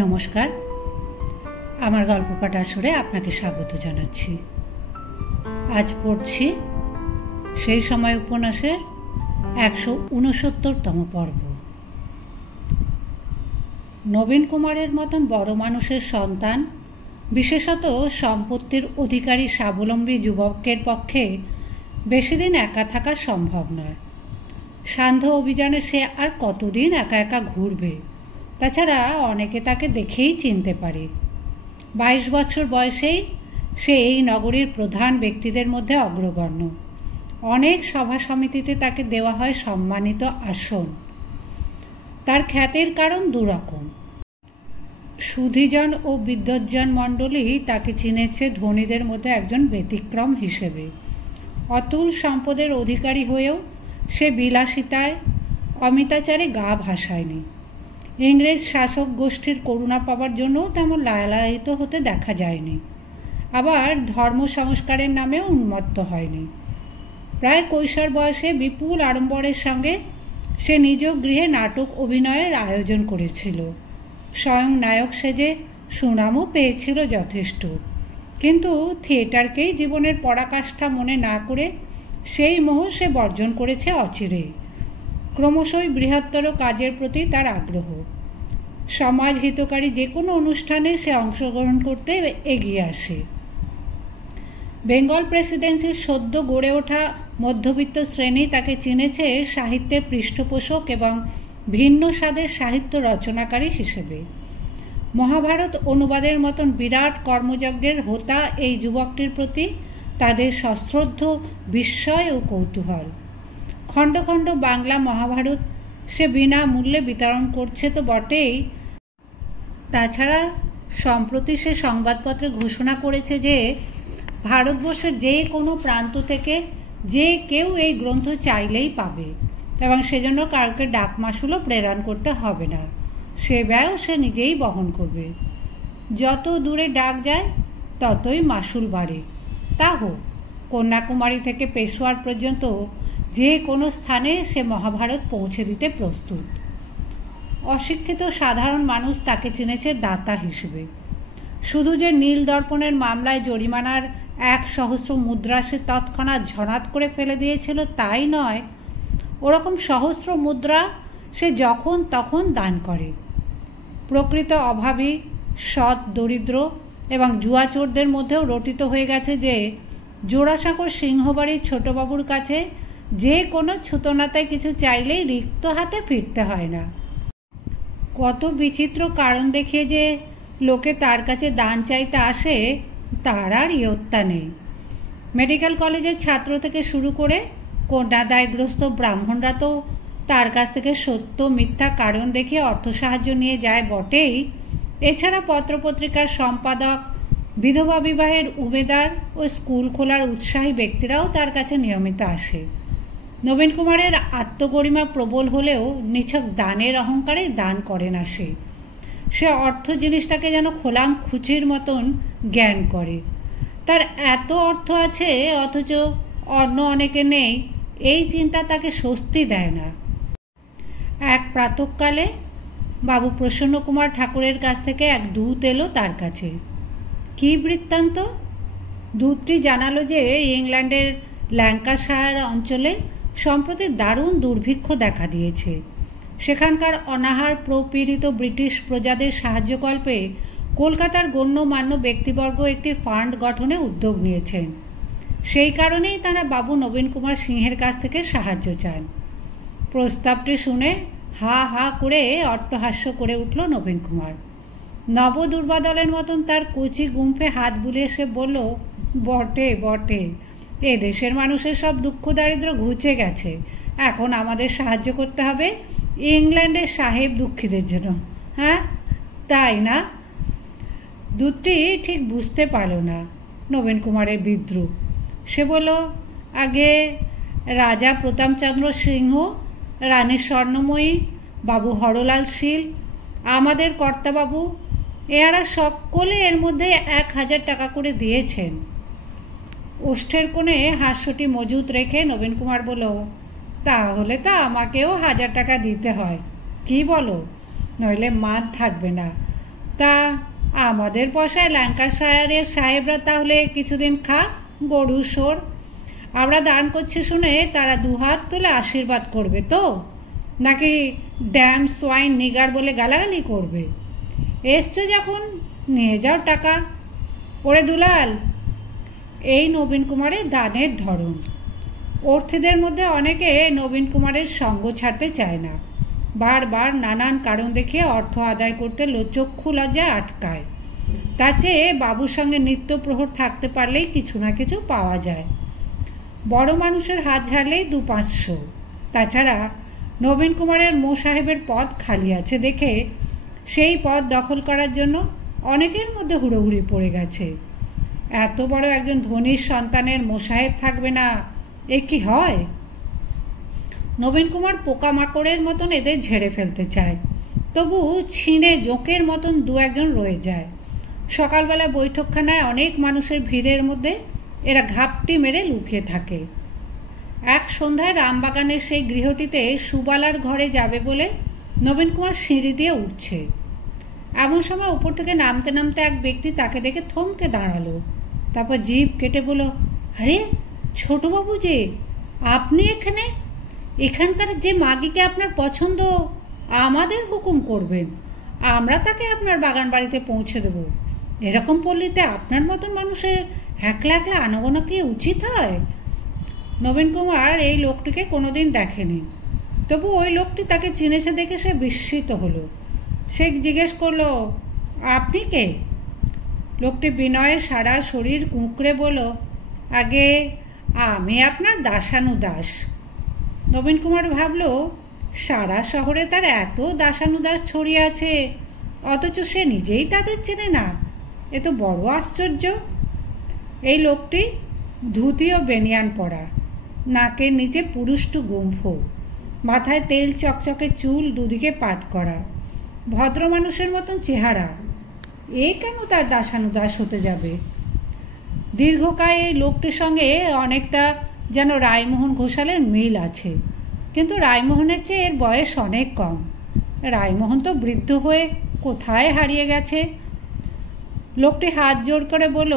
নমস্কার, আমার গল্প পাঠ আসরে আপনাকে স্বাগত জানাচ্ছি। আজ পড়ছি সেই সময় উপন্যাসের 169তম পর্ব। নবীন কুমারের মতন বড় মানুষের সন্তান, বিশেষত সম্পত্তির অধিকারী স্বাবলম্বী যুবকের পক্ষে বেশি দিন একা থাকা সম্ভব নয়। সান্ধ্য অভিযানে সে আর কতদিন একা একা ঘুরবে? তাছাড়া অনেকে তাকে দেখেই চিনতে পারে। 22 বছর বয়সেই সে এই নগরীর প্রধান ব্যক্তিদের মধ্যে অগ্রগণ্য। অনেক সভা সমিতিতে তাকে দেওয়া হয় সম্মানিত আসন। তার খ্যাতির কারণ দুরকম। সুধীজন ও বিদ্বজ্জন মণ্ডলী তাকে চিনেছে ধনীদের মধ্যে একজন ব্যতিক্রম হিসেবে। অতুল সম্পদের অধিকারী হয়েও সে বিলাসিতায় অমিতাচারে গা ভাসায়নি। ইংরেজ শাসক গোষ্ঠীর করুণা পাবার জন্য তেমন লালায়িত হতে দেখা যায়নি। আবার ধর্ম সংস্কারের নামেও উন্মত্ত হয়নি। প্রায় কৈশোর বয়সে বিপুল আড়ম্বরের সঙ্গে সে নিজ গৃহে নাটক অভিনয়ের আয়োজন করেছিল। স্বয়ং নায়ক সেজে সুনামও পেয়েছিল যথেষ্ট। কিন্তু থিয়েটারকেই জীবনের পরাকাষ্ঠা মনে না করে সেই মোহ সে বর্জন করেছে অচিরেই। ক্রমশই বৃহত্তর কাজের প্রতি তার আগ্রহ। সমাজ হিতকারী যে কোনো অনুষ্ঠানে সে অংশগ্রহণ করতে এগিয়ে আসে। বেঙ্গল প্রেসিডেন্সির সদ্য গড়ে ওঠা মধ্যবিত্ত শ্রেণী তাকে চিনেছে সাহিত্যের পৃষ্ঠপোষক এবং ভিন্ন স্বাদের সাহিত্য রচনাকারী হিসেবে। মহাভারত অনুবাদের মতন বিরাট কর্মযজ্ঞের হোতা এই যুবকটির প্রতি তাদের সশ্রদ্ধ বিস্ময় ও কৌতূহল। খণ্ড খণ্ড বাংলা মহাভারত সে বিনামূল্যে বিতরণ করছে তো বটেই, তাছাড়া সম্প্রতি সে সংবাদপত্রে ঘোষণা করেছে যে ভারতবর্ষের যে কোনো প্রান্ত থেকে যে কেউ এই গ্রন্থ চাইলেই পাবে এবং সেজন্য কাউকে ডাকমাশুলও প্রেরণ করতে হবে না। সে ব্যয়ও সে নিজেই বহন করবে। যত দূরে ডাক যায় ততই মাশুল বাড়ে। তা হোক, কন্যাকুমারী থেকে পেশোয়ার পর্যন্ত যে কোনো স্থানে সে মহাভারত পৌঁছে দিতে প্রস্তুত। অশিক্ষিত সাধারণ মানুষ তাকে চিনেছে দাতা হিসেবে। শুধু যে নীল দর্পণের মামলায় জরিমানার 1,000 মুদ্রা সে তৎক্ষণাৎ ঝনাৎ করে ফেলে দিয়েছিল তাই নয়, ওরকম সহস্র মুদ্রা সে যখন তখন দান করে। প্রকৃত অভাবী, সৎ দরিদ্র এবং জুয়াচোরদের মধ্যেও রটিত হয়ে গেছে যে জোড়াসাঁকোর সিংহবাড়ির ছোটবাবুর কাছে যে কোনো ছুতোনাতায় কিছু চাইলেই রিক্ত হাতে ফিরতে হয় না। কত বিচিত্র কারণ দেখিয়ে যে লোকে তার কাছে দান চাইতে আসে তার আর ইয়ত্তা নেই। মেডিকেল কলেজের ছাত্র থেকে শুরু করে কন্যাদায়গ্রস্ত ব্রাহ্মণরা তো তার কাছ থেকে সত্য মিথ্যা কারণ দেখিয়ে অর্থ সাহায্য নিয়ে যায় বটেই। এছাড়া পত্রপত্রিকার সম্পাদক, বিধবা বিবাহের উমেদার ও স্কুল খোলার উৎসাহী ব্যক্তিরাও তার কাছে নিয়মিত আসে। নবীন কুমারের আত্মগরিমা প্রবল হলেও নিছক দানের অহংকারে দান করে না। সে অর্থ জিনিসটাকে যেন খোলাম খুচির মতন জ্ঞান করে। তার এত অর্থ আছে অথচ অন্য অনেকে নেই, এই চিন্তা তাকে স্বস্তি দেয় না। এক প্রাতঃকালে বাবু প্রসন্ন কুমার ঠাকুরের কাছ থেকে এক দূত এলো তার কাছে। কি বৃত্তান্ত? দূতটি জানালো যে ইংল্যান্ডের ল্যাঙ্কাশায়ার অঞ্চলে সম্প্রতি দারুণ দুর্ভিক্ষ দেখা দিয়েছে। সেখানকার অনাহার প্রপীড়িত ব্রিটিশ প্রজাদের সাহায্যকল্পে কলকাতার গণ্যমান্য ব্যক্তিবর্গ একটি ফান্ড গঠনে উদ্যোগ নিয়েছেন। সেই কারণেই তারা বাবু নবীন কুমার সিংহের কাছ থেকে সাহায্য চান। প্রস্তাবটি শুনে হা হা করে অট্টহাস্য করে উঠল নবীন কুমার। নবদুর্বাদলের মতন তার কচি গুম্ফে হাত বুলিয়ে সে বলল, বটে বটে, এ দেশের মানুষের সব দুঃখ দারিদ্র ঘুচে গেছে। এখন আমাদের সাহায্য করতে হবে ইংল্যান্ডের সাহেব দুঃখীদের জন্য। হ্যাঁ, তাই না? দূতটি ঠিক বুঝতে পারল না নবীন কুমারের বিদ্রুপ। সে বলল, আগে রাজা প্রতাপচন্দ্র সিংহ, রানী স্বর্ণময়ী, বাবু হরলাল শীল, আমাদের কর্তাবাবু, এরা সকলে এর মধ্যে 1,000 টাকা করে দিয়েছেন। ওষ্ঠের কোণে হাস্যটি মজুত রেখে নবীন কুমার বলল, তাহলে তো আমাকেও 1,000 টাকা দিতে হয়, কি বলো? নইলে মান থাকবে না। তা আমাদের পয়সায় ল্যাঙ্কাশায়ারের সাহেবরা তাহলে কিছুদিন খাক গরু সোর। আমরা দান করছি শুনে তারা দুহাত তুলে আশীর্বাদ করবে তো, নাকি ড্যাম সোয়াইন নিগার বলে গালাগালি করবে? এসছো যখন নিয়ে যাও টাকা। ওরে দুলাল, এই নবীন কুমারের দানের ধরন। অর্থীদের মধ্যে অনেকে নবীন কুমারের সঙ্গ ছাড়তে চায় না, বারবার নানান কারণ দেখিয়ে অর্থ আদায় করতে চক্ষু লজ্জায় আটকায়। তার চেয়ে বাবুর সঙ্গে নিত্য প্রহর থাকতে পারলেই কিছু না কিছু পাওয়া যায়। বড় মানুষের হাত ঝাড়লেই 2-500। তাছাড়া নবীন কুমারের মো সাহেবের পদ খালি আছে দেখে সেই পদ দখল করার জন্য অনেকের মধ্যে হুড়োহুড়ি পড়ে গেছে। এত বড় একজন ধনীর সন্তানের মো সাহেব থাকবে না, এ কি হয়? নবীন কুমার পোকামাকড়ের মতন এদের ঝেড়ে ফেলতে চায়, তবু ছিঁড়ে জোঁকের মতন 2-1জন রয়ে যায়। সকালবেলা বৈঠকখানায় অনেক মানুষের ভিড়ের মধ্যে এরা ঘাপটি মেরে লুকিয়ে থাকে। এক সন্ধ্যায় রামবাগানের সেই গৃহটিতে সুবালার ঘরে যাবে বলে নবীন কুমার সিঁড়ি দিয়ে উঠছে। এমন সময় উপর থেকে নামতে নামতে এক ব্যক্তি তাকে দেখে থমকে দাঁড়ালো। তারপর জিভ কেটে বলল, আরে ছোটবাবু যে, আপনি এখানে? এখানকার যে মাগিকে আপনার পছন্দ আমাদের হুকুম করবেন, আমরা তাকে আপনার বাগান বাড়িতে পৌঁছে দেব। এরকম পল্লীতে আপনার মতন মানুষের একলা একলা আনাগোনা কি উচিত হয়? নবীন কুমার এই লোকটিকে কোনোদিন দেখেনি, তবু ওই লোকটি তাকে চিনেছে দেখে সে বিস্মিত হলো। সে জিজ্ঞেস করলো, আপনি কে? লোকটি বিনয়ে সারা শরীর কুঁকড়ে বলল, আগে আমি আপনার দাসানুদাস। নবীন কুমার ভাবল, সারা শহরে তার এত দাসানুদাস ছড়িয়ে আছে, অথচ সে নিজেই তাদের চেনে না। এ তো বড় আশ্চর্য। এই লোকটি ধুতি ও বেনিয়ান পরা, নাকের নিচে পুরুষ্টু গুম্ফ, মাথায় তেল চকচকে চুল, দুদিকে পাট করা, ভদ্র মানুষের মতন চেহারা। এ কেন তার দাসানুদাস হতে যাবে? দীর্ঘকায় এই লোকটির সঙ্গে অনেকটা যেন রায়মোহন ঘোষালের মিল আছে, কিন্তু রায়মোহনের চেয়ে এর বয়স অনেক কম। রায়মোহন তো বৃদ্ধ হয়ে কোথায় হারিয়ে গেছে। লোকটি হাত জোড় করে বলল,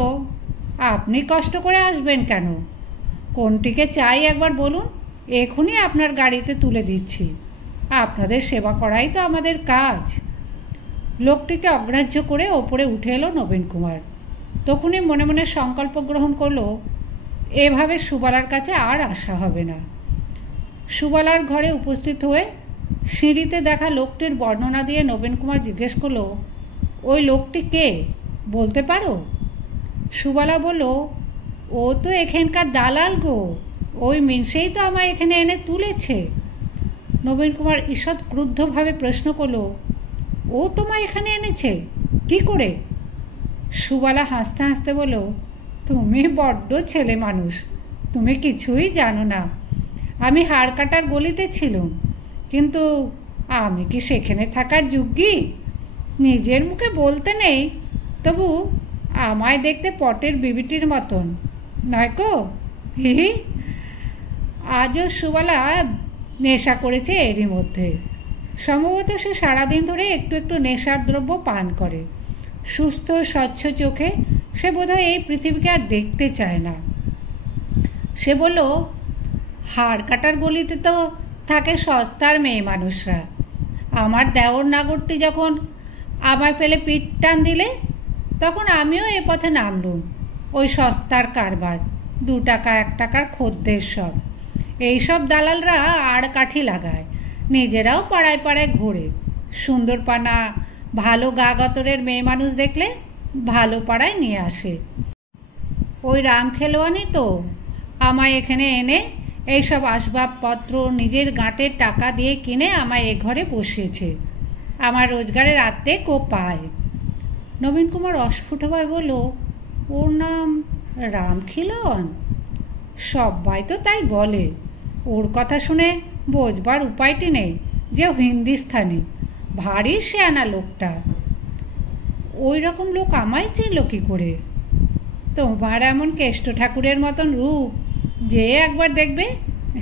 আপনি কষ্ট করে আসবেন কেন? কোনটিকে চাই একবার বলুন, এখনই আপনার গাড়িতে তুলে দিচ্ছি। আপনাদের সেবা করাই তো আমাদের কাজ। লোকটিকে অগ্রাহ্য করে ওপরে উঠে এলো নবীন কুমার। তখনই মনে মনে সংকল্প গ্রহণ করলো, এভাবে সুবালার কাছে আর আসা হবে না। সুবালার ঘরে উপস্থিত হয়ে সিঁড়িতে দেখা লোকটির বর্ণনা দিয়ে নবীন কুমার জিজ্ঞেস করলো, ওই লোকটি কে, বলতে পারো? সুবালা বলল, ও তো এখানকার দালাল গো, ওই মিনসেই তো আমায় এখানে এনে তুলেছে। নবীন কুমার ঈষৎ ক্রুদ্ধভাবে প্রশ্ন করল, ও তোমায় এখানে এনেছে কি করে? সুবালা হাসতে হাসতে বলল, তুমি বড্ড ছেলে মানুষ, তুমি কিছুই জানো না। আমি হাড় কাটার গলিতে ছিলাম, কিন্তু আমি কি সেখানে থাকার যোগ্যী? নিজের মুখে বলতে নেই, তবু আমায় দেখতে পটের বিবিটির মতন নয় কো? হি। আজও সুবালা নেশা করেছে এরই মধ্যে। সম্ভবত সে সারাদিন ধরে একটু একটু নেশার দ্রব্য পান করে। সুস্থ স্বচ্ছ চোখে সে বোধহয় এই পৃথিবীকে আর দেখতে চায় না। সে বলল, হাড় কাটার গলিতে তো থাকে সস্তার মেয়ে মানুষরা। আমার দেওর নাগরটি যখন আমায় ফেলে পিঠ টান দিলে, তখন আমিও এ পথে নামলুম। ওই সস্তার কারবার, 2 টাকা 1 টাকার খদ্দের সব। এইসব দালালরা আড় কাঠি লাগায়, নিজেরাও পাড়ায় পাড়ায় ঘোরে। সুন্দরপানা ভালো গা গতরের মেয়ে মানুষ দেখলে ভালো পাড়ায় নিয়ে আসে। ওই রাম খেলোয়ানি তো আমায় এখানে এনে এইসব আসবাবপত্র নিজের গাঁটের টাকা দিয়ে কিনে আমায় এ ঘরে বসিয়েছে। আমার রোজগারের অর্ধেক ও পায়। নবীন কুমার অস্ফুটভাবে বলল, ওর নাম রাম খিলন? সবাই তো তাই বলে। ওর কথা শুনে বোঝবার উপায়টি নেই যে হিন্দিস্থানি, ভারী শেয়ানা লোকটা। ওই রকম লোক আমায় চিনল কি করে? তোমার এমন কেষ্ট ঠাকুরের মতন রূপ যে একবার দেখবে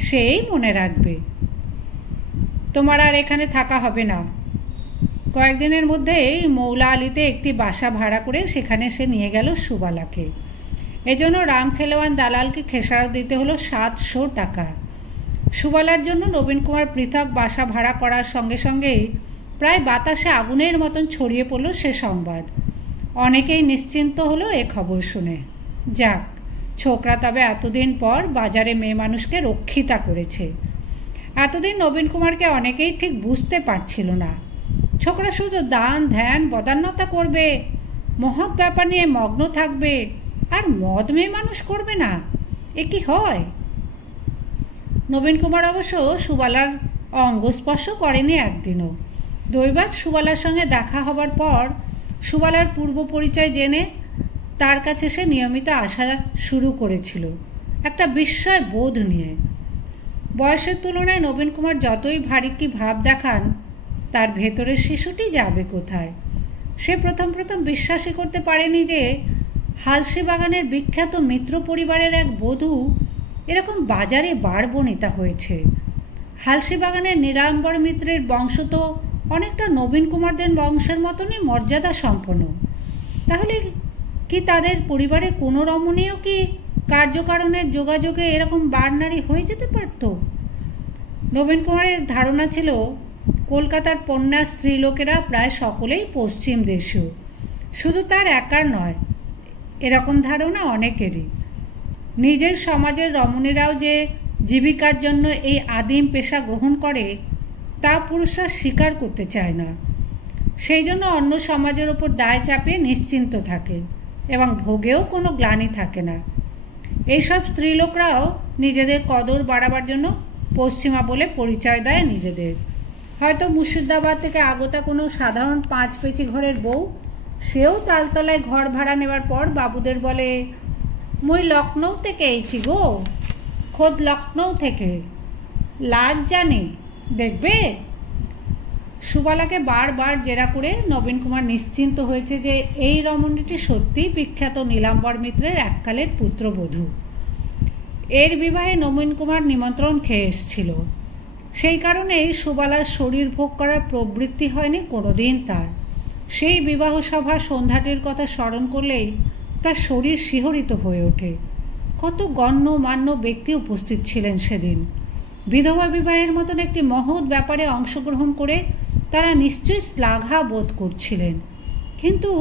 সেই মনে রাখবে। তোমার আর এখানে থাকা হবে না। কয়েকদিনের মধ্যেই মৌলা আলীতে একটি বাসা ভাড়া করে সেখানে সে নিয়ে গেল সুবালাকে। এজন্য রামখেলোয়ান দালালকে খেসারত দিতে হলো 700 টাকা। সুবালার জন্য নবীন কুমার পৃথক বাসা ভাড়া করার সঙ্গে সঙ্গেই প্রায় বাতাসে আগুনের মতন ছড়িয়ে পড়ল সে সংবাদ। অনেকেই নিশ্চিন্ত হলো এ খবর শুনে। যাক, ছোকরা তবে এতদিন পর বাজারে মেয়ে মানুষকে রক্ষিতা করেছে। এতদিন নবীন কুমারকে অনেকেই ঠিক বুঝতে পারছিল না। ছোকরা শুধু দান ধ্যান বদান্যতা করবে, মহৎ ব্যাপার নিয়ে মগ্ন থাকবে, আর মদ মেয়ে মানুষ করবে না, এ কি হয়? নবীন কুমার অবশ্য সুবালার অঙ্গস্পর্শ করেনি একদিনও। দৈবাৎ সুবালার সঙ্গে দেখা হবার পর সুবালার পূর্ব পরিচয় জেনে তার কাছে সে নিয়মিত আসা শুরু করেছিল একটা বিস্ময় বোধ নিয়ে। বয়সের তুলনায় নবীন কুমার যতই ভারিক্কি ভাব দেখান, তার ভেতরের শিশুটি যাবে কোথায়? সে প্রথম বিশ্বাসই করতে পারেনি যে হালসি বাগানের বিখ্যাত মিত্র পরিবারের এক বধূ এরকম বাজারে বারবনিতা হয়েছে। হালসি বাগানের নীলাম্বর মিত্রের বংশ তো অনেকটা নবীন কুমারদের বংশের মতনই মর্যাদা সম্পন্ন। তাহলে কি তাদের পরিবারে কোনো রমণীয় কি কার্যকারণের যোগাযোগে এরকম বারনারী হয়ে যেতে পারত? নবীন কুমারের ধারণা ছিল কলকাতার পণ্যা স্ত্রীলোকেরা প্রায় সকলেই পশ্চিম দেশীয়। শুধু তার একার নয়, এরকম ধারণা অনেকেরই। নিজের সমাজের রমণীরাও যে জীবিকার জন্য এই আদিম পেশা গ্রহণ করে তা পুরুষরা স্বীকার করতে চায় না। সেই জন্য অন্য সমাজের ওপর দায় চাপিয়ে নিশ্চিন্ত থাকে এবং ভোগেও কোনো গ্লানি থাকে না। এইসব স্ত্রীলোকরাও নিজেদের কদর বাড়াবার জন্য পশ্চিমা বলে পরিচয় দেয় নিজেদের। হয়তো মুর্শিদাবাদ থেকে আগতা কোনো সাধারণ 5 পেঁচি ঘরের বউ, সেও তালতলায় ঘর ভাড়া নেবার পর বাবুদের বলে, মই লখনৌ থেকে এইছি গো, খোদ লখনৌ থেকে, লাজ জানি, দেখবে? সুবালাকে বারবার জেরা করে নবীন কুমার নিশ্চিন্ত হয়েছে যে এই রমণীটি সত্যিই বিখ্যাত নীলাম্বর মিত্রের এককালের পুত্রবধূ। এর বিবাহে নবীন কুমার নিমন্ত্রণ খেয়ে এসেছিল। সেই কারণেই সুবালার শরীর ভোগ করার প্রবৃত্তি হয়নি কোনোদিন তার। সেই বিবাহ সভার সন্ধ্যাটির কথা স্মরণ করলেই তার শরীর শিহরিত হয়ে ওঠে। কত গণ্যমান্য ব্যক্তি উপস্থিত ছিলেন সেদিন। বিধবা বিবাহের মতন একটি মহৎ ব্যাপারে অংশগ্রহণ করে তারা নিশ্চয়ই শ্লাঘা বোধ করছিলেন। কিন্তু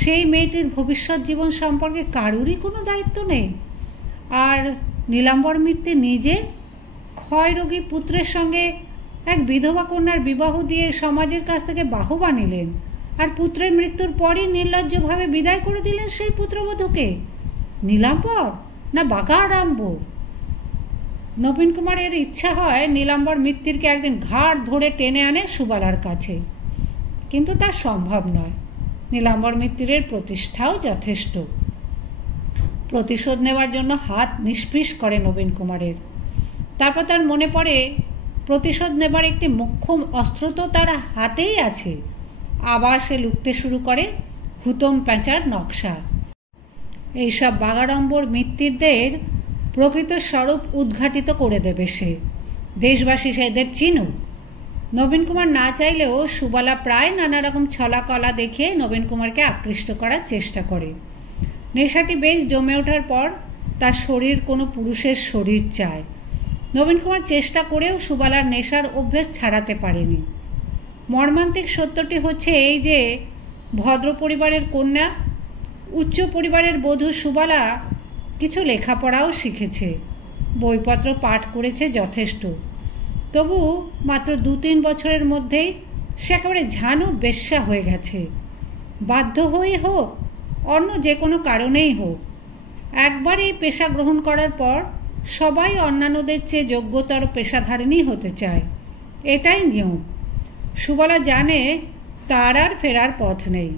সেই মেয়েটির ভবিষ্যৎ জীবন সম্পর্কে কারুরই কোনো দায়িত্ব নেই। আর নীলাম্বর মিত্র নিজে ক্ষয়রোগী পুত্রের সঙ্গে এক বিধবা কন্যার বিবাহ দিয়ে সমাজের কাছ থেকে বাহবা নিলেন, আর পুত্রের মৃত্যুর পরই নির্লজ্জভাবে বিদায় করে দিলেন সেই পুত্রবধূকে। নীলাম্বর না বাগারাম্ব? নবীন কুমারের ইচ্ছা হয় নীলাম্বর মিত্তিরকে একদিন ঘাড় ধরে টেনে আনে সুবালার কাছে, কিন্তু তা সম্ভব নয়। নীলাম্বর মিত্তিরের প্রতিষ্ঠাও যথেষ্ট। প্রতিশোধ নেওয়ার জন্য হাত নিষ্পিস করে নবীন কুমারের। তারপর তার মনে পড়ে প্রতিশোধ নেবার একটি মোক্ষম অস্ত্র তো তার হাতেই আছে। আবার সে লুকতে শুরু করে হুতম প্যাঁচার নকশা। এইসব বাগাড়ম্বর মিত্তিরদের প্রকৃত স্বরূপ উদ্ঘাটিত করে দেবে সে। দেশবাসী সেদের চিনুক। নবীন কুমার না চাইলেও সুবালা প্রায় নানা রকম ছলা কলা দেখে নবীন কুমারকে আকৃষ্ট করার চেষ্টা করে। নেশাটি বেশ জমে ওঠার পর তার শরীর কোনো পুরুষের শরীর চায়। নবীন কুমার চেষ্টা করেও সুবালার নেশার অভ্যেস ছাড়াতে পারেনি। মর্মান্তিক সত্যটি হচ্ছে এই যে ভদ্র পরিবারের কন্যা, উচ্চ পরিবারের বধূ সুবালা কিছু লেখাপড়াও শিখেছে, বইপত্র পাঠ করেছে যথেষ্ট। তবু মাত্র 2-3 বছরের মধ্যেই সে একেবারে ঝানু বেশ্যা হয়ে গেছে। বাধ্য হয়ে হোক, অন্য যে কোনো কারণেই হোক, একবার এই পেশা গ্রহণ করার পর সবাই অন্যান্যদের চেয়ে যোগ্যতর পেশাধারিণী হতে চায়। এটাই নিয়ম। সুবালা জানে তার আর ফেরার পথ নেই।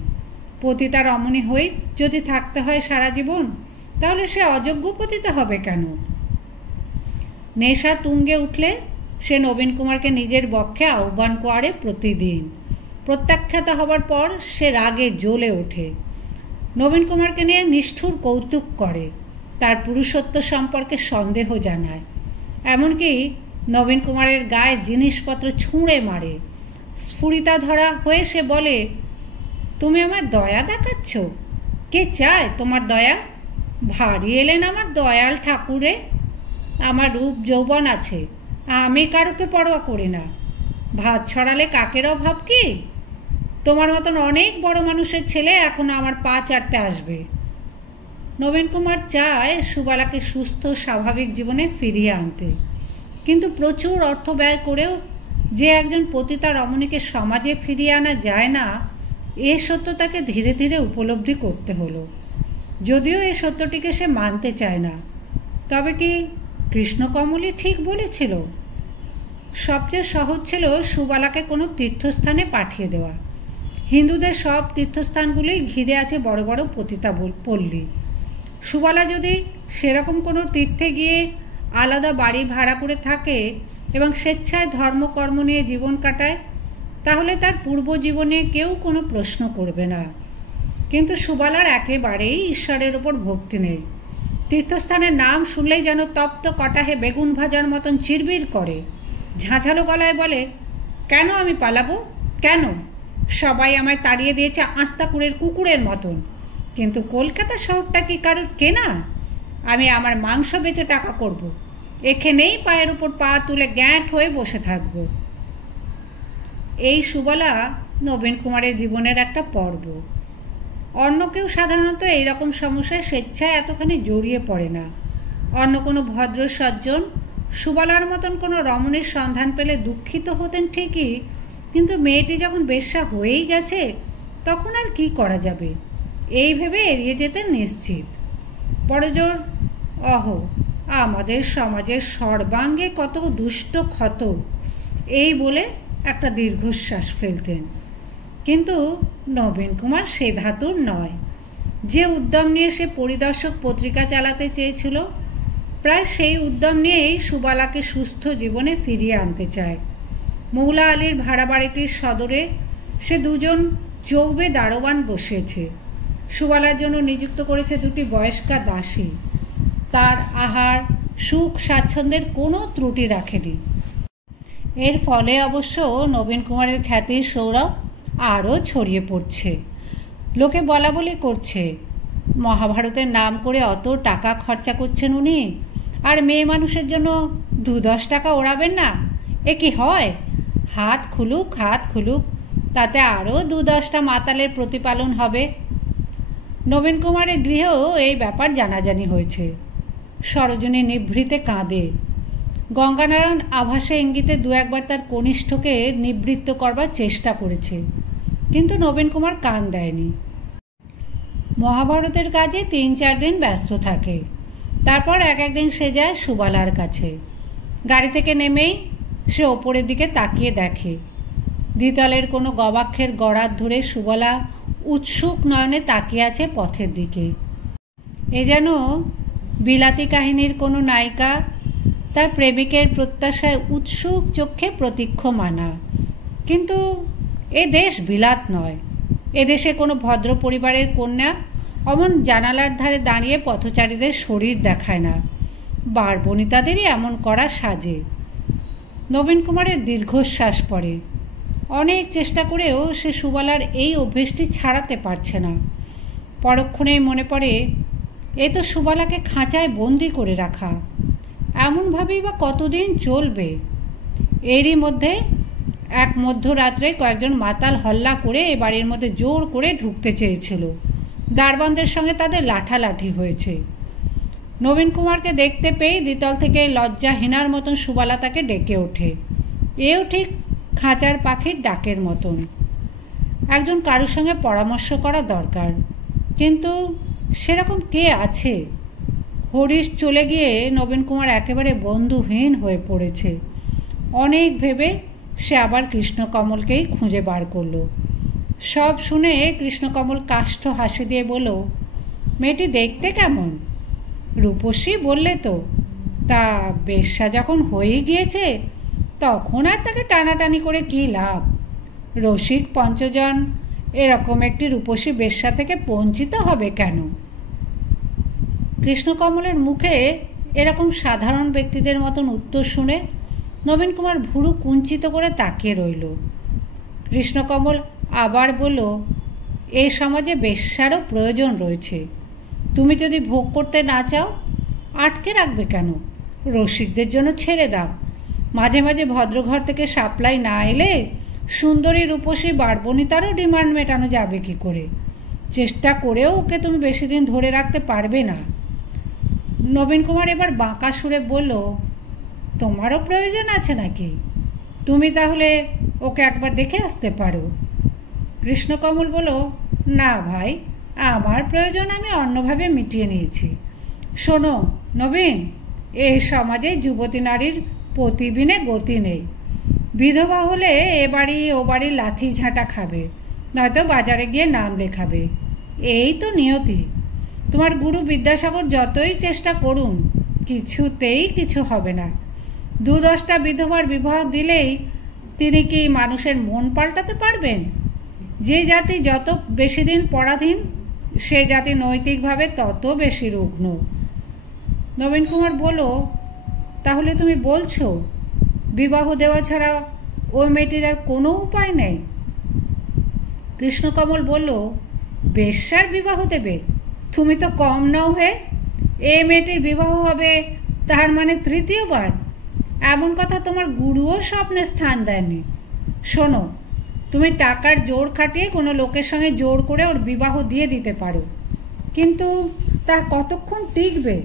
পতিতা রমণী হয়ে যদি থাকতে হয় সারা জীবন, তাহলে সে অযোগ্য পতিতা হবে কেন? নেশা তুঙ্গে উঠলে সে নবীন কুমারকে নিজের বক্ষে আহ্বান করে প্রতিদিন। প্রত্যাখ্যাত হবার পর সে রাগে জ্বলে ওঠে। নবীন কুমারকে নিয়ে নিষ্ঠুর কৌতুক করে, তার পুরুষত্ব সম্পর্কে সন্দেহ জানায়, এমনকি নবীন কুমারের গায়ে জিনিসপত্র ছুঁড়ে মারে। স্ফুরিতা ধরা হয়ে সে বলে, তুমি আমার দয়া দেখাচ্ছ? কে চায় তোমার দয়া? ভারী এলেন আমার দয়াল ঠাকুরে। আমার রূপ যৌবন আছে, আমি কারোকে পরোয়া করি না। ভাত ছড়ালে কাকের অভাব কি? তোমার মতন অনেক বড় মানুষের ছেলে এখন আমার পা চাটতে আসবে। নবীন কুমার চায় সুবালাকে সুস্থ স্বাভাবিক জীবনে ফিরিয়ে আনতে, কিন্তু প্রচুর অর্থ ব্যয় করেও যে একজন পতিতা রমণীকে সমাজে ফিরিয়ে আনা যায় না, এ সত্য তাকে ধীরে ধীরে উপলব্ধি করতে হলো। যদিও এ সত্যটিকে সে মানতে চায় না, তবে কি কৃষ্ণকমলই ঠিক বলেছিল? সবচেয়ে সহজ ছিল সুবালাকে কোনো তীর্থস্থানে পাঠিয়ে দেওয়া। হিন্দুদের সব তীর্থস্থানগুলি ঘিরে আছে বড় বড় পতিতা পল্লী। সুবালা যদি সেরকম কোনো তীর্থে গিয়ে আলাদা বাড়ি ভাড়া করে থাকে এবং স্বেচ্ছায় ধর্মকর্ম নিয়ে জীবন কাটায়, তাহলে তার পূর্বজীবনে কেউ কোনো প্রশ্ন করবে না। কিন্তু সুবালার একেবারেই ঈশ্বরের ওপর ভক্তি নেই। তীর্থস্থানের নাম শুনলেই যেন তপ্ত কটাহে বেগুন ভাজার মতন চিরবির করে। ঝাঁঝালো গলায় বলে, কেন আমি পালাবো? কেন? সবাই আমায় তাড়িয়ে দিয়েছে আস্তাকুড়ের কুকুরের মতন, কিন্তু কলকাতা শহরটা কি কারোর কেনা? আমি আমার মাংস বেচে টাকা করব, এখানেই পায়ের উপর পা তুলে গ্যাঁট হয়ে বসে থাকব। এই সুবালা নবীন কুমারের জীবনের একটা পর্ব। অন্য কেউ সাধারণত এইরকম সমস্যায় স্বেচ্ছায় এতখানি জড়িয়ে পড়ে না। অন্য কোনো ভদ্র সজ্জন সুবালার মতন কোনো রমণীর সন্ধান পেলে দুঃখিত হতেন ঠিকই, কিন্তু মেয়েটি যখন বেশ্যা হয়েই গেছে তখন আর কি করা যাবে, এই ভেবে এড়িয়ে যেতেন নিশ্চিত। বড়জোর আমাদের সমাজের সর্বাঙ্গে কত দুষ্ট ক্ষত, এই বলে একটা দীর্ঘশ্বাস ফেলতেন। কিন্তু নবীন কুমার সে ধাতুর নয়। যে উদ্যম নিয়ে সে পরিদর্শক পত্রিকা চালাতে চেয়েছিল, প্রায় সেই উদ্যম নিয়েই সুবালাকে সুস্থ জীবনে ফিরিয়ে আনতে চায়। মৌলা আলীর ভাড়া বাড়িটির সদরে সে দুজন চৌবে দারোয়ান বসিয়েছে। সুবালার জন্য নিযুক্ত করেছে দুটি বয়স্কা দাসী। তার আহার সুখ স্বাচ্ছন্দ্যের কোনো ত্রুটি রাখেনি। এর ফলে অবশ্য নবীন কুমারের খ্যাতির সৌরভ আরও ছড়িয়ে পড়ছে। লোকে বলা বলি করছে, মহাভারতের নাম করে অত টাকা খরচা করছেন উনি, আর মেয়ে মানুষের জন্য 2-10 টাকা ওড়াবেন না? এ কি হয়? হাত খুলুক, তাতে আরও 2-10টা মাতালের প্রতিপালন হবে। নবীন কুমারের গৃহেও এই ব্যাপার জানাজানি হয়েছে। সরোজিনী নিভৃতে কাঁদে। গঙ্গানারায়ণ আভাসে ইঙ্গিতে 2-একবার তার কনিষ্ঠকে নিবৃত্ত করবার চেষ্টা করেছে, কিন্তু নবীন কুমার কান দেয়নি। মহাভারতের কাজে 3-4 দিন ব্যস্ত থাকে। তারপর একদিন সে যায় সুবালার কাছে। গাড়ি থেকে নেমেই সে ওপরের দিকে তাকিয়ে দেখে দ্বিতলের কোনো গবাক্ষের গড়ার ধরে সুবালা উৎসুক নয়নে তাকিয়ে আছে পথের দিকে। এ যেন বিলাতি কাহিনীর কোনো নায়িকা তার প্রেমিকের প্রত্যাশায় উৎসুক চক্ষে প্রতীক্ষমানা। কিন্তু এ দেশ বিলাত নয়। এদেশে কোনো ভদ্র পরিবারের কন্যা অমন জানালার ধারে দাঁড়িয়ে পথচারীদের শরীর দেখায় না। বারবনিতাদেরই এমন করা সাজে। নবীন কুমারের দীর্ঘশ্বাস পড়ে। অনেক চেষ্টা করেও সে সুবালার এই অভ্যেসটি ছাড়াতে পারছে না। পরক্ষণেই মনে পড়ে, এ তো সুবালাকে খাঁচায় বন্দি করে রাখা। এমনভাবেই বা কতদিন চলবে? এরই মধ্যে এক মধ্যরাত্রে কয়েকজন মাতাল হল্লা করে এ বাড়ির মধ্যে জোর করে ঢুকতে চেয়েছিল। দারবানদের সঙ্গে তাদের লাঠালাঠি হয়েছে। নবীন কুমারকে দেখতে পেয়ে দ্বিতল থেকে লজ্জাহীনার মতন সুবালা তাকে ডেকে ওঠে। এও ঠিক খাঁচার পাখির ডাকের মতন। একজন কারোর সঙ্গে পরামর্শ করা দরকার, কিন্তু সেরকম কে আছে? হরিশ চলে গিয়ে নবীন কুমার একেবারে বন্ধুহীন হয়ে পড়েছে। অনেক ভেবে সে আবার কৃষ্ণকমলকেই খুঁজে বার করল। সব শুনে কৃষ্ণকমল কাষ্ঠ হাসি দিয়ে বলল, মেয়েটি দেখতে কেমন? রূপসী বললে তো। তা বেশ্যা যখন হয়েই গিয়েছে তখন আর তাকে টানাটানি করে কী লাভ? রসিক পঞ্চজন এরকম একটি রূপসী বেশ্যা থেকে বঞ্চিত হবে কেন? কৃষ্ণকমলের মুখে এরকম সাধারণ ব্যক্তিদের মতন উত্তর শুনে নবীন কুমার ভুরু কুঞ্চিত করে তাকিয়ে রইল। কৃষ্ণকমল আবার বলল, এই সমাজে বেশ্যারও প্রয়োজন রয়েছে। তুমি যদি ভোগ করতে না চাও, আটকে রাখবে কেন? রসিকদের জন্য ছেড়ে দাও। মাঝে মাঝে ভদ্রঘর থেকে সাপ্লাই না এলে সুন্দরী রূপসী বারবনিতারও ডিমান্ড মেটানো যাবে কি করে? চেষ্টা করেও ওকে তুমি বেশি দিন ধরে রাখতে পারবে না। নবীন কুমার এবার বাঁকা সুরে বলল, তোমারও প্রয়োজন আছে নাকি? তুমি তাহলে ওকে একবার দেখে আসতে পারো। কৃষ্ণকমল বলল, না ভাই, আমার প্রয়োজন আমি অন্যভাবে মিটিয়ে নিয়েছি। শোনো নবীন, এই সমাজে যুবতী নারীর প্রতিবিনে গতি নেই। বিধবা হলে এ বাড়ি ও বাড়ি লাথি ঝাঁটা খাবে, নয়তো বাজারে গিয়ে নাম লেখাবে। এই তো নিয়তি। তোমার গুরু বিদ্যাসাগর যতই চেষ্টা করুন, কিছুতেই কিছু হবে না। 2-10টা বিধবার বিবাহ দিলেই তিনি কি মানুষের মন পাল্টাতে পারবেন? যে জাতি যত বেশি দিন পরাধীন, সে জাতি নৈতিকভাবে তত বেশি রুগ্ন। নবীন কুমার বলল, তাহলে তুমি বলছো বিবাহ দেওয়া ছাড়া ওই মেয়েটির আর কোনো উপায় নেই? কৃষ্ণকমল বলল, বেশ্যার বিবাহ দেবে? তুমি তো কম নও হে। এই মেয়েটির বিবাহ হবে তার মানে তৃতীয়বার। এমন কথা তোমার গুরুও স্বপ্নে স্থান দেয়নি। শোনো, তুমি টাকার জোর খাটিয়ে কোনো লোকের সঙ্গে জোর করে ওর বিবাহ দিয়ে দিতে পারো, কিন্তু তা কতক্ষণ টিকবে?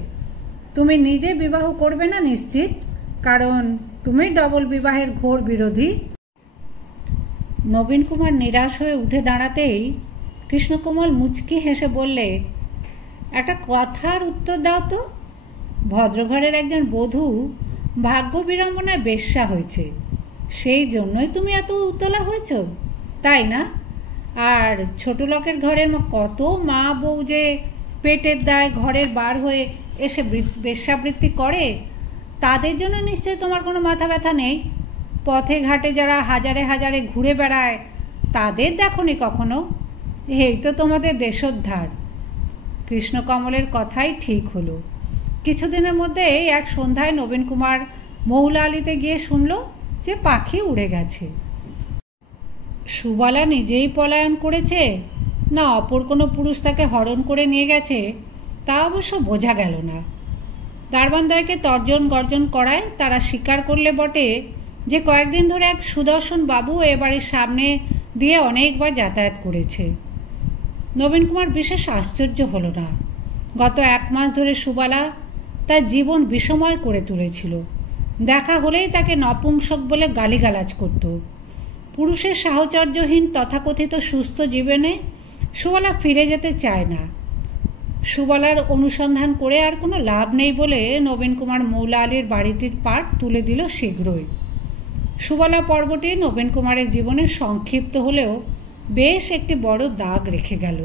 তুমি নিজে বিবাহ করবে না নিশ্চিত, কারণ তুমি ডবল বিবাহের ঘোর বিরোধী। নবীন কুমার নিরাশ হয়ে উঠে দাঁড়াতেই কৃষ্ণকমল মুচকি হেসে বললে, একটা কথার উত্তর দাও তো। ভদ্রঘরের একজন বধূ ভাগ্য বিড়ম্বনায় বেশ্যা হয়েছে, সেই জন্যই তুমি এত উতলা হয়েছ, তাই না? আর ছোট লোকের ঘরের কত মা বউ যে পেটের দায় ঘরের বার হয়ে এসে বেশ্যাবৃত্তি করে, তাদের জন্য নিশ্চয়ই তোমার কোনো মাথা ব্যথা নেই। পথে ঘাটে যারা হাজারে হাজারে ঘুরে বেড়ায়, তাদের দেখোনি কখনো? এই তো তোমাদের দেশোদ্ধার। কৃষ্ণকমলের কথাই ঠিক হলো। কিছুদিনের মধ্যেই এক সন্ধ্যায় নবীন কুমার মৌলা আলিতে গিয়ে শুনল যে পাখি উড়ে গেছে। সুবালা নিজেই পলায়ন করেছে না অপর কোনো পুরুষ তাকে হরণ করে নিয়ে গেছে, তা অবশ্য বোঝা গেল না। দারবানদ্বয়কে তর্জন গর্জন করায় তারা স্বীকার করলে বটে যে কয়েকদিন ধরে এক সুদর্শন বাবু এ বাড়ির সামনে দিয়ে অনেকবার যাতায়াত করেছে। নবীন কুমার বিশেষ আশ্চর্য হল না। গত 1 মাস ধরে সুবালা তার জীবন বিষময় করে তুলেছিল। দেখা হলেই তাকে নপুংসক বলে গালিগালাজ করত। পুরুষের সাহচর্যহীন তথাকথিত সুস্থ জীবনে সুবালা ফিরে যেতে চায় না। সুবালার অনুসন্ধান করে আর কোনো লাভ নেই বলে নবীন কুমার মৌলা আলীর বাড়িটির পাট তুলে দিল শীঘ্রই। সুবালা পর্বটি নবীন কুমারের জীবনে সংক্ষিপ্ত হলেও বেশ একটি বড় দাগ রেখে গেল।